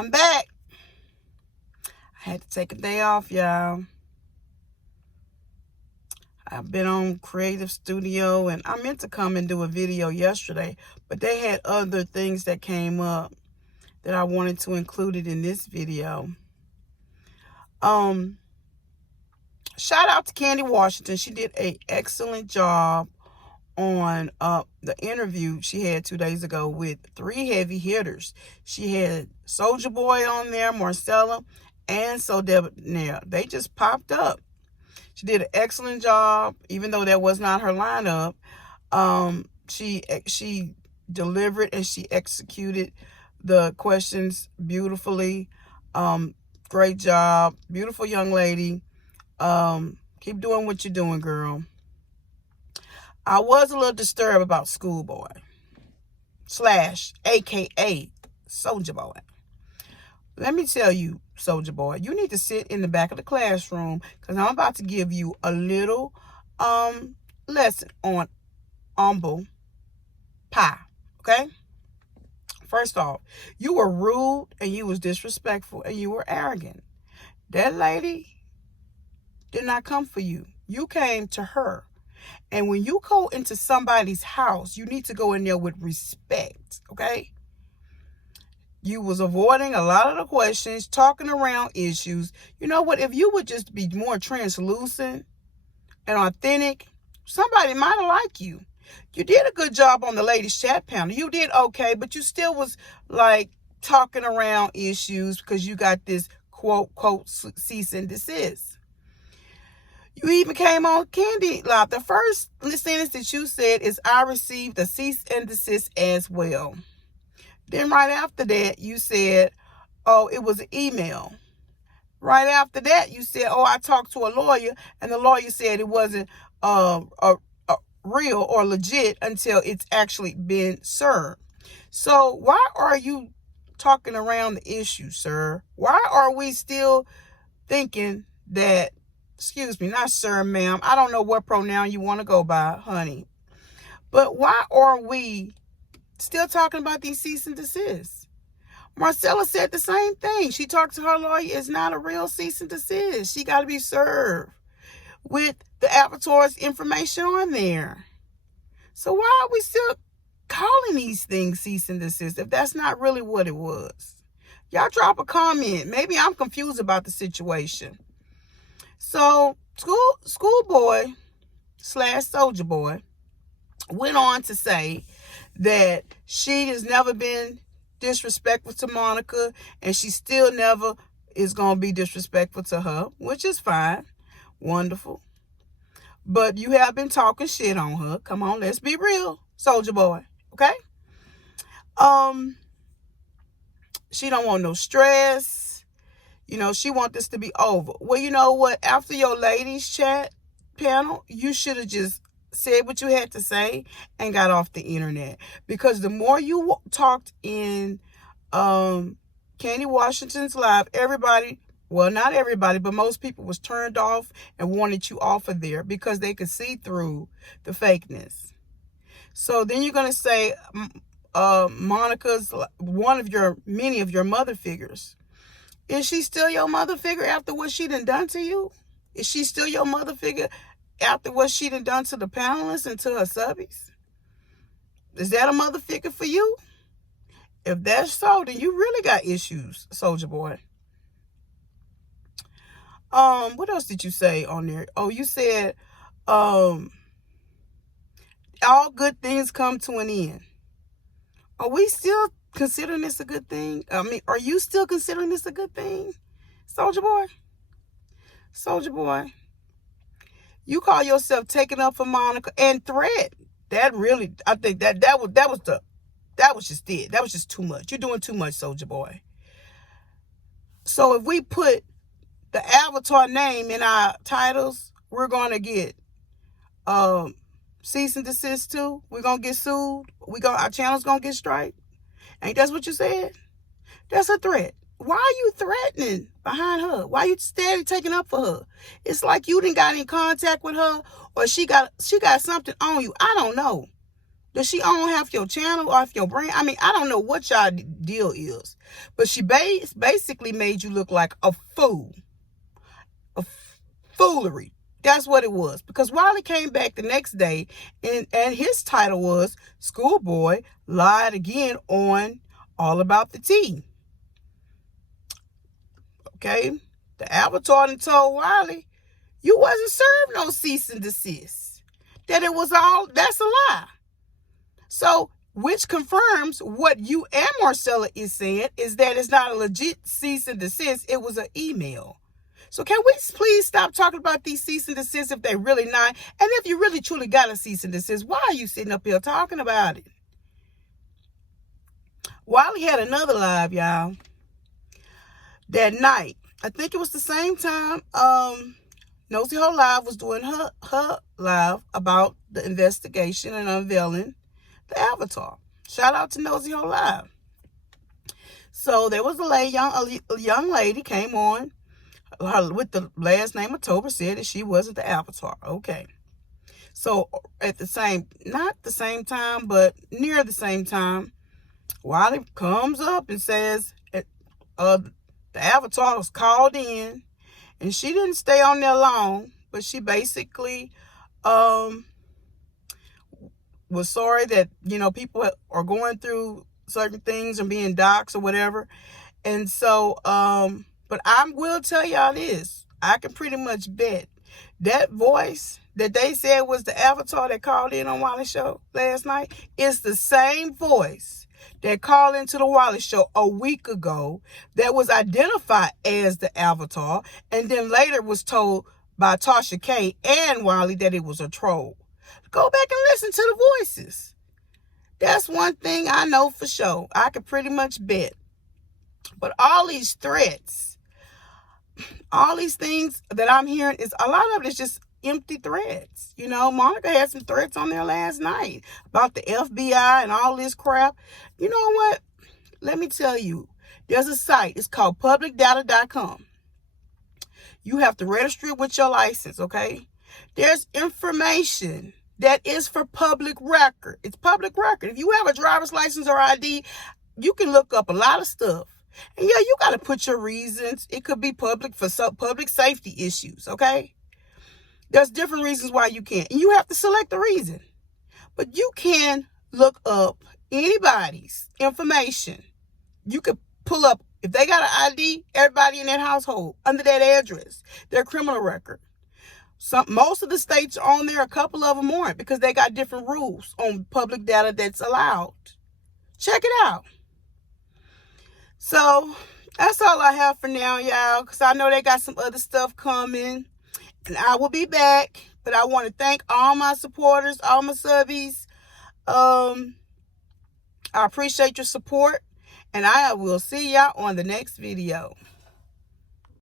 I'm back. I had to take a day off, y'all. I've been on Creative Studio, and I meant to come and do a video yesterday, but they had other things that came up that I wanted to include it in this video. Shout out to Candy Washington. She did an excellent job on the interview she had 2 days ago with 3 heavy hitters. She had Soulja Boy on there, Marcella, and So Debonair. They just popped up. She did an excellent job, even though that was not her lineup. She delivered and she executed the questions beautifully. Great job. Beautiful young lady. Keep doing what you're doing, girl. I was a little disturbed about Schoolboy / AKA Soulja Boy. Let me tell you, Soulja Boy, you need to sit in the back of the classroom because I'm about to give you a little lesson on humble pie. Okay? First off, you were rude and you was disrespectful and you were arrogant. That lady did not come for you. You came to her. And when you go into somebody's house, you need to go in there with respect, okay? You was avoiding a lot of the questions, talking around issues. You know what? If you would just be more translucent and authentic, somebody might have liked you. You did a good job on the ladies' chat panel. You did okay, but you still was like talking around issues because you got this quote, cease and desist. You even came on Candy Live. The first sentence that you said is, I received a cease and desist as well. Then right after that, you said, oh, it was an email. Right after that, you said, oh, I talked to a lawyer, and the lawyer said it wasn't real or legit until it's actually been served. So why are you talking around the issue, sir? Why are we still thinking that, excuse me, not sir, ma'am, I don't know what pronoun you want to go by, honey, but why are we still talking about these cease and desist? Marcella said the same thing. She talked to her lawyer. It's not a real cease and desist. She got to be served with the avatar's information on there. So why are we still calling these things cease and desist if that's not really what it was? Y'all drop a comment. Maybe I'm confused about the situation. So Schoolboy / Soulja Boy went on to say that she has never been disrespectful to Monica, and she still never is going to be disrespectful to her, which is fine. Wonderful. But you have been talking shit on her. Come on, let's be real, Soulja Boy. Okay? She don't want no stress. You know, she want this to be over. Well, you know what? After your ladies chat panel, you should have just said what you had to say and got off the internet. Because the more you talked in Candy Washington's live, everybody, well, not everybody, but most people was turned off and wanted you off of there because they could see through the fakeness. So then you're going to say Monica's many of your mother figures. Is she still your mother figure after what she done to you? Is she still your mother figure after what she done to the panelists and to her subbies? Is that a mother figure for you? If that's so, then you really got issues, Soulja Boy. What else did you say on there? Oh, you said all good things come to an end. Are we still considering this a good thing? I mean, are you still considering this a good thing, Soulja Boy? Soulja Boy, you call yourself taking up for Monica and threat. That really, I think that was just it. That was just too much. You're doing too much, Soulja Boy. So if we put the avatar name in our titles, we're gonna get cease and desist too. We're gonna get sued. Our channel's gonna get striked. Ain't that what you said? That's a threat. Why are you threatening behind her? Why are you steady taking up for her? It's like you didn't got in contact with her, or she got something on you. I don't know. Does she own half your channel or half your brand? I mean, I don't know what y'all deal is. But she basically made you look like a fool. A foolery. That's what it was. Because Wiley came back the next day and his title was Schoolboy Lied Again on All About the Tea. Okay? The Avatar done told Wiley, you wasn't served no cease and desist. That it was all, that's a lie. So, which confirms what you and Marcella is saying is that it's not a legit cease and desist. It was an email. So can we please stop talking about these cease and desist if they really not? And if you really truly got a cease and desist, why are you sitting up here talking about it? Wiley had another live, y'all, that night. I think it was the same time Nosy Ho Live was doing her live about the investigation and unveiling the Avatar. Shout out to Nosy Ho Live. So there was a young lady came on with the last name of Tober, said that she wasn't the Avatar. Okay. So at not the same time, but near the same time, Wiley comes up and says the Avatar was called in, and she didn't stay on there long, but she basically was sorry that, people are going through certain things and being doxxed or whatever. And so, but I will tell y'all this. I can pretty much bet that voice that they said was the Avatar that called in on Wiley's show last night is the same voice that called into the Wiley show a week ago that was identified as the Avatar and then later was told by Tasha K and Wiley that it was a troll. Go back and listen to the voices. That's one thing I know for sure. I can pretty much bet. But all these threats, all these things that I'm hearing, is a lot of it is just empty threats. Monica had some threats on there last night about the FBI and all this crap. You know what? Let me tell you. There's a site. It's called publicdata.com. You have to register it with your license, okay? There's information that is for public record. It's public record. If you have a driver's license or ID, you can look up a lot of stuff. And yeah, you got to put your reasons. It could be public safety issues, okay? There's different reasons why you can't. And you have to select the reason. But you can look up anybody's information. You could pull up, if they got an ID, everybody in that household under that address, their criminal record. Most of the states are on there, a couple of them aren't, because they got different rules on public data that's allowed. Check it out. So that's all I have for now, y'all, because I know they got some other stuff coming. And I will be back. But I want to thank all my supporters, all my subbies. I appreciate your support. And I will see y'all on the next video.